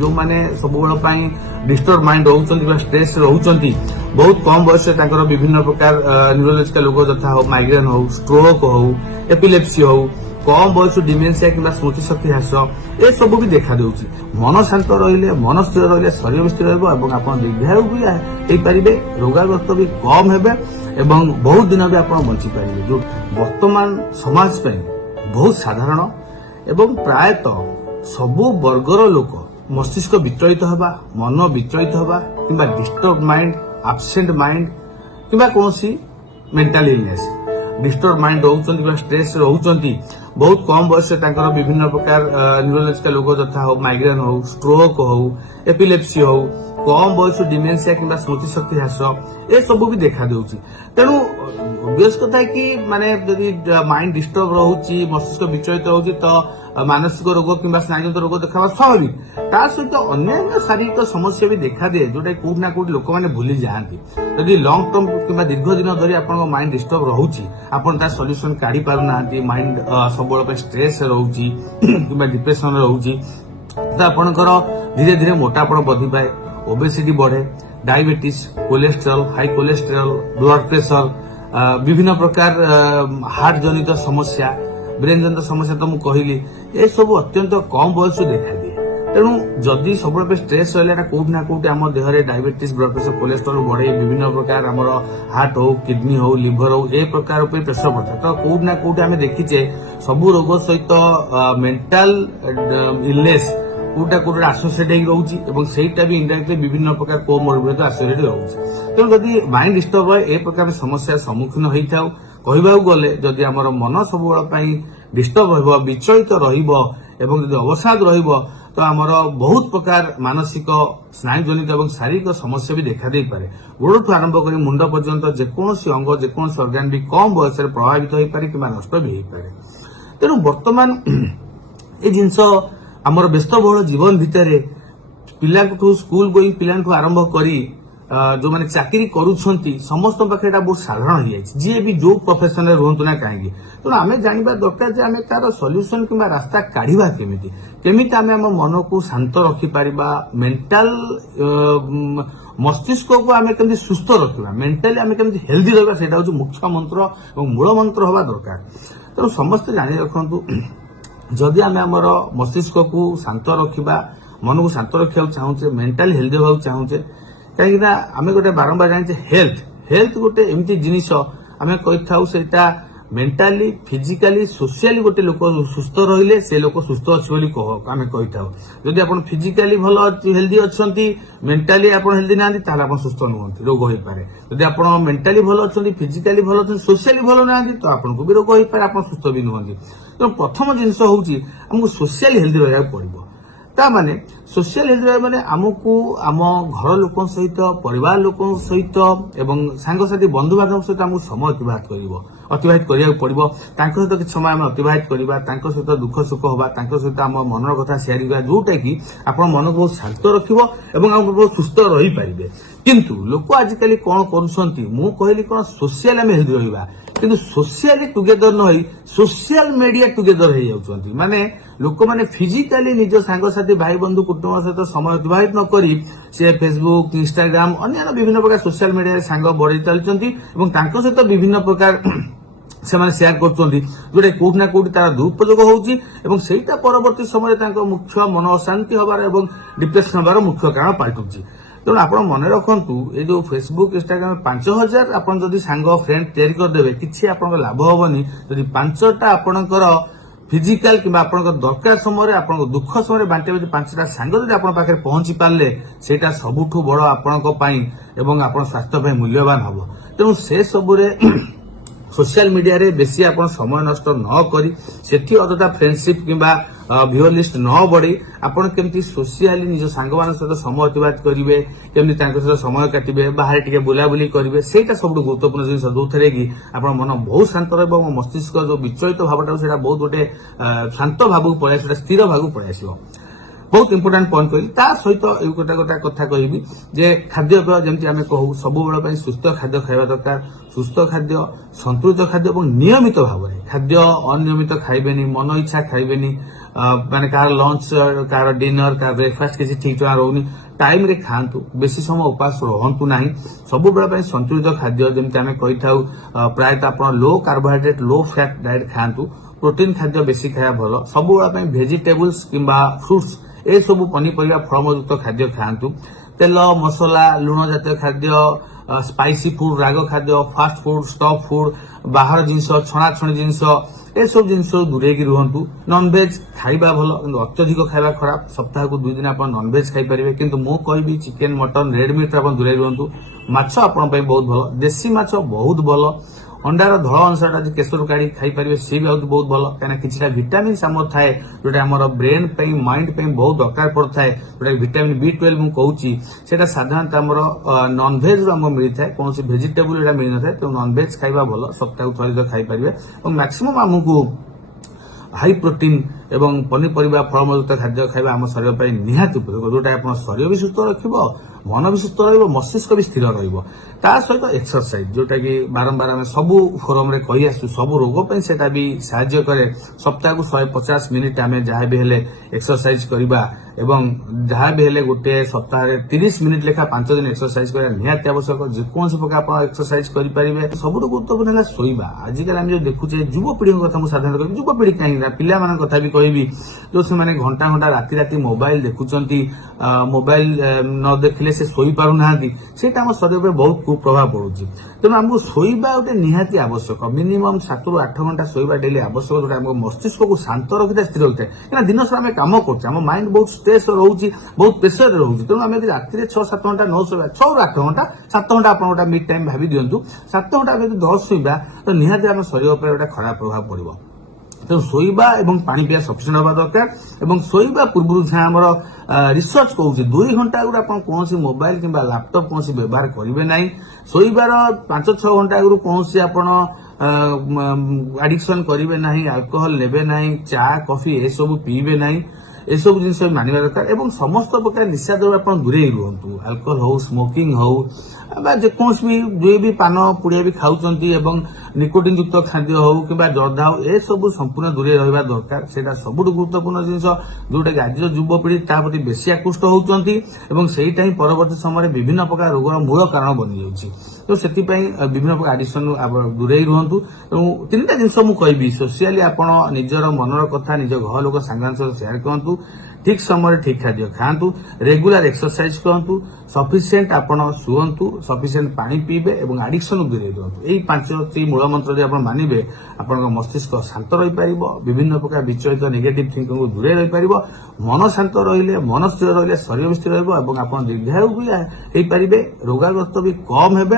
जो माने सब डिस्टर्ब माइंड रोचंती स्ट्रेस रोचंती बहुत कम बयस विभिन्न प्रकार न्यूरोलॉजिकल रोग जथा हो माइग्रेन हो स्ट्रोक हो एपिलेप्सी हो कम बयस डिमेंशिया कि स्मृति शक्ति ह्रास ए सब भी देखा देउछि। मन शांत रहिले मन स्थिर रहिले शरीर भी स्थिर रहबो एवं आपण दीर्घायु भी हेई परिबे रोगाग्रस्त भी कम हेबे एवं बहुत दिन भी आपण बंची परिबे जो वर्तमान समाज पे बहुत साधारण एवं प्रायतः सबु वर्गर लोक मस्तिष्क विचलित हवा मन विचलित हवा किंबा डिस्टर्ब माइंड एब्सेंट माइंड किंबा कोनसी मेंटल इलनेस डिस्टर्ब माइंड रोचंती स्ट्रेस रोचंती बहुत कम बयस विभिन्न प्रकार न्यूरोलॉजिकल रोग जथा हो माइग्रेन हो स्ट्रोक हो एपिलेप्सी हो कम बयस डिमेंशिया कि स्मृति शक्ति ह्रास ए सब भी देखा देउछि। तेणु ऑब्वियस कथा कि माने यदि माइंड डिस्टर्ब रोची मस्तिष्क विचलित रोची तो मानसिक रोग कि स्नायुजनित रोग देखा स्वाभाविक ता सहित अन्य शारीरिक समस्या भी देखा दिए जोटा कोठी ना कोठी लोक मैंने भूली जाती। यदि लंग टर्म कि दीर्घ दिन धरी आपन माइंड डिस्टर्ब रोची आपन ता सॉल्यूशन काढी पारुना माइंड सब स्ट्रेस रोची कि डिप्रेशन रोची तो आपनकर धीरे धीरे मोटापण बढ़ी पाए ओबेसिटी बढ़े diabetes cholesterol high cholesterol blood pressure विभिन्न प्रकार हार्ट जनित समस्या ब्रेन जनित समस्या तो मुझे कहली ये सब अत्यंत कम बयस देखा दिए। तेणु जदि सब स्ट्रेस रहा कौट ना कौट आम Dehre diabetes blood pressure cholesterol बढ़े विभिन्न प्रकार आमर हार्ट हो किडनी हो लिवर हो ए प्रकार प्रेशर बढ़ता तो कौट ना कौट आम देखीचे सबू रोग सहित मेंटल इलनेस कोटा कोटा आसोसिएट होटा भी इनडायरेक्टली विभिन्न प्रकार कोमोर्बिडिटी आसोसिएट रोचे। तेणु जदि माइंड डिस्टर्ब है ए प्रकार समस्या सम्मुखीन होता कहवाक गले जदि आमर मन सब डिस्टर्ब हो विचलित एवं जदि अवसाद तो आमर बहुत प्रकार मानसिक स्नायुजनित और शारीरिक समस्या भी देखा दे पारे गोड़ आरंभ कर मुंड पर्यंत जेकोसी अंग जेकोसी अर्गान भी कम बयस प्रभावित हो पारे कि नष्ट भी हो पारे। तेणु बर्तमान ये जिनस आमर व्यस्तबहुल जीवन भितर पिला स्कूल गोइंग पिला आरंभ करी जो माने चाकरी करुछंती समस्त पाखे बहुत साधारण हो जाए जी भी जो प्रोफेशन रुहतु ना कहीं तेणु आम जानवा दरकार जे आम तार सॉल्यूशन कि रास्ता काढ़ा केमी आम आम मन को शांत रखिपर मेंटल मस्तिष्क को आम कमी सुस्थ रखा मेंटाली आम कमी हेल्दी रहा सेटा हूँ मुख्य मंत्र और मूल मंत्र हवा दरकार। तेणु समस्ते जानी रखु जदि आम आमर मस्तिष्क को शांत रखा मन को शांत रखा चाहूचे मेंटाली हेल्दी होगा चाहूचे कहीं आम गोटे बारंबार जाने हेल्थ हेल्थ गोटे एमती जिनिस आम कही मेंटाली फिजिकाली सोशियाली गोटे लोक सुस्थ रहिले से लोक सुस्थ अच्छी आम कही जदि आप फिजिकाली भल हेल्दी अच्छा मेंटाली आप हेल्दी ना सुस्थ नुहति रोग हो पारे जदि आप मेंटाली भल अच्छा फिजिकाली भल अच्छा सोशियाली भल ना तो आपको भी रोग हो पारे आप सुस्थ भी नुहति। तो प्रथम जिनस हूँ आमको सोशियाली हेल्दी रहा पड़ो ता माने सोशल हेल्थ रहा माने आमको आम घर लोक सहित परिवार लोक सहित एवं सांगसाथी बंधु बांधव सहित आमको समय अतिबाहित करिया पड़ो सहित किसी समय आम अतिबाहित करवा सहित दुख सुख हवा सहित आम मनर कथा सेयार करवा जोटा कि आप मन को बहुत शांत रखिबो एवं आम बहुत सुस्थ रही पारिबे। किंतु लोक आजिकल कौन करुछंती मु कहली कौन सोशल आम हेल्दी रहिबा किंतु सोशली टुगेदर न होई सोशल मीडिया टुगेदर हो जाउछंती माने लोक माने फिजिकली निज सांगसाथी भाई बंधु कुटुंब सहित समय अतिबाहित न करी से फेसबुक इंस्टाग्राम अन्य विभिन्न प्रकार सोशल मीडिया सांग बढ़ी चलती सहित विभिन्न प्रकार से शेयर कर जोटा कौट ना कौट तार दुरुपयोग होता परवर्ती समय मुख्य मन अशांति हबार और डिप्रेशन हबार मुख्य कारण पलटुची। तेणु आप मन रखु ये जो फेसबुक इंस्टाग्राम 5000 आप सांग फ्रेंड तैयारी करदे कि आप लाभ हेनी जदि 5टा आपणकर फिजिकाल कि दरकार समय आप दुख समय बांटे 5टा सांग जब आप पहुंची पारे से सबुठ बड़ आपण आप स्वास्थ्य मूल्यवान हम। तेणु से सबुरे सोशल मीडिया रे बेसी आपण समय नष्ट न करी सेठी अदता फ्रेंडशिप किंबा व्यूअर लिस्ट न बढ़ी आपण केमती सोशली निज सांग मान सहित समय अतिबाहित करेंगे केमती सहित समय काटे बाहर टिके बुलाबुली करेंगे सेटा सब गुरुत्वपूर्ण जिन जो थे कि आप मन बहुत शांत रहा मस्तिष्क जो विचलित भावटा से बहुत गोटे शांत भाव को पलि स्थिर भाव को पलि आस। बहुत इंपोर्टाट पॉइंट कहली ता सहित गोटे गोटे कथा कहबी जे खाद्यपेय जमी आम कहू सब बेल सुस्थ खाद्य खावा दरकार सुस्थ खाद्य संतुलित खाद्य और नियमित भाव में खाद्य अनियमित खाइबेनी मन इच्छा खाइबेनी माने car lunch car dinner car breakfast किसी ठीक जगह रोनी टाइम रे खातु बेसी समय उपास रहतु ना सब बेल संतुलित खाद्य जमी आम कही था प्रायतः आप लो कार्बोहाइड्रेट लो फैट डाइट खातु प्रोटीन खाद्य बेसी खाया भल सब बेल भेजिटेबल्स किंबा फ्रुट्स ए सब पनीपरिया फलमुक्त खाद्य खातु तेल मसला लुण जातीय खाद्य स्पाइसी फूड राग खाद्य फास्ट फूड स्टफ फूड बाहर जिनस छणाछणी जिनस ए सब जिनस दूरे रुहतु नॉनवेज खाइबा भल अत्यधिक खाइबा खराब सप्ताह को 2 दिन आप नॉनवेज खाई पारे किंतु मु कहबी चिकेन मटन रेड मीट आप दूरे रुहतु माछ आपण बहुत भल देसी माछ बहुत भल अंडार धल अंशटा केशर काढ़ी खाई पारे सी भी बहुत भल कहीं किसी भिटामिन आम थाए जोटा आम ब्रेन माइंड बहुत दरकार पड़ता है जोटा भिटामिन B12 मुझे कहूँ साधारणत आम नॉनभेज आम मिलता है कौन भेजिटेबल यहाँ मिल न तो नॉनभेज खाइबा भल सप्ताह थरे खाई पारे और मैक्सिमम आमको हाई प्रोटीन एवं पनीपरिया फलमुक्त खाद्य खाइबा आम शरीर पर निहाती जोटा आप शरीर भी सुस्थ रखिबो मन भी सुस्थ रहिबो मस्तिष्क भी स्थिर रहिबो ता सहित एक्सरसाइज जोटा कि बारंबार आम सबू फोरम रे कहि आसु सबू रोग पे सेटा भी सहाय्य करे सप्ताह को 150 मिनिट आम जहाँ भी हेले एक्सरसाइज करबा एवं जहाँ भी हेले गोटे सप्ताह 30 मिनिट लेखा 5 दिन एक्सरसाइज करा निहाती आवश्यक जेकोसी प्रकार आप एक्सरसाइज करि परिबे सबुठ गुरुत्वपूर्ण है शोइबा आजिकल आम जो देखुचे युवपीढ़ी कथा मुझे साधारण कहबी युवपीढ़ी कहीं पिला मान कथा भी कहबी जो से माने घंटा घंटा राति राति मोबाइल देखुचंती मोबाइल न देखले से सोई पारु नाहांती सेटा हम शरीर पे बहुत कुप्रभाव पड़ुची तेणु आमको शोइबा गोटे निहाती आवश्यक मिनिमम 7 ରୁ 8 घंटा शोइबा डेली आवश्यक जोटा आम मस्तिष्क को शांत रखिता स्थिर रखिता है दिन सारा आम काम करते आम माइंड बहुत स्ट्रेस रोचे बहुत प्रेसर रोचे तेणु आम राति 6-7 घंटा न शोइबा 6 ରୁ 8 घंटा 7 घंटा आप गोटा मिड टाइम भावी दिंतु 7 घंटा 10 शोइबा तो निहाती आम शरीर पर गोटे खराब प्रभाव पड़ो तेणु शोइबा एवं पानी पिया सफिशिएंट हवा दरकार एवं शोइबा पूर्व जहाँ आम रिसर्च कहूँ 2 घंटा आगु आप कौन मोबाइल किंबा लैपटॉप कौन व्यवहार करेंगे ना शोइबार 5-6 घंटा आगु कौन आपण एडिक्शन करेंगे ना अल्कोहल नेबे ना चा कॉफी ए सब पीबे ना ए सब जिन मानवा दरकार एवं समस्त प्रकार निशा द्रव्य आप दूरे रुहतु अल्कोहल हो स्मोकिंग हो जेकोसी भी पान पुड़िया भी खाऊं एवं निकोटिन युक्त खाद्य हो कि जर्दा हो ए सब संपूर्ण दूरे रहा दरकार से सबुठ गुरुत्वपूर्ण जिन जोटा कि आज युवपीढ़ी प्रति बेसी आकृष्ट होती सेटा ही परवर्ती समय विभिन्न प्रकार रोगर मूल कारण बनी जाऊँगी तो से विभिन्न प्रकार एडिक्शन दूरे रुहतु 3टा जिनस मुझे सोशियाली आप निजर मनर कथा निज घर लोक सांग सेयार करूँ ठीक समय ठीक खाद्य खातु रेगुलर एक्सरसाइज करतु सफिशिएंट आपण शुअतु सफिशिएंट पानी पीबे एवं एडिक्शन दूरे रुहतु यही 5टी मूल मंत्र आप मानवे आपण मस्तिष्क शांत रही पारिबो विभिन्न प्रकार विचलित नेगेटिव थिंकिंग को दूरे रही पारिबो मन शांत रहिले मन स्थिर रहिले शरीर स्थिर रहइबो एवं आपण दीर्घायु भी हेई पारिबे रोगाग्रस्त भी कम हेबे।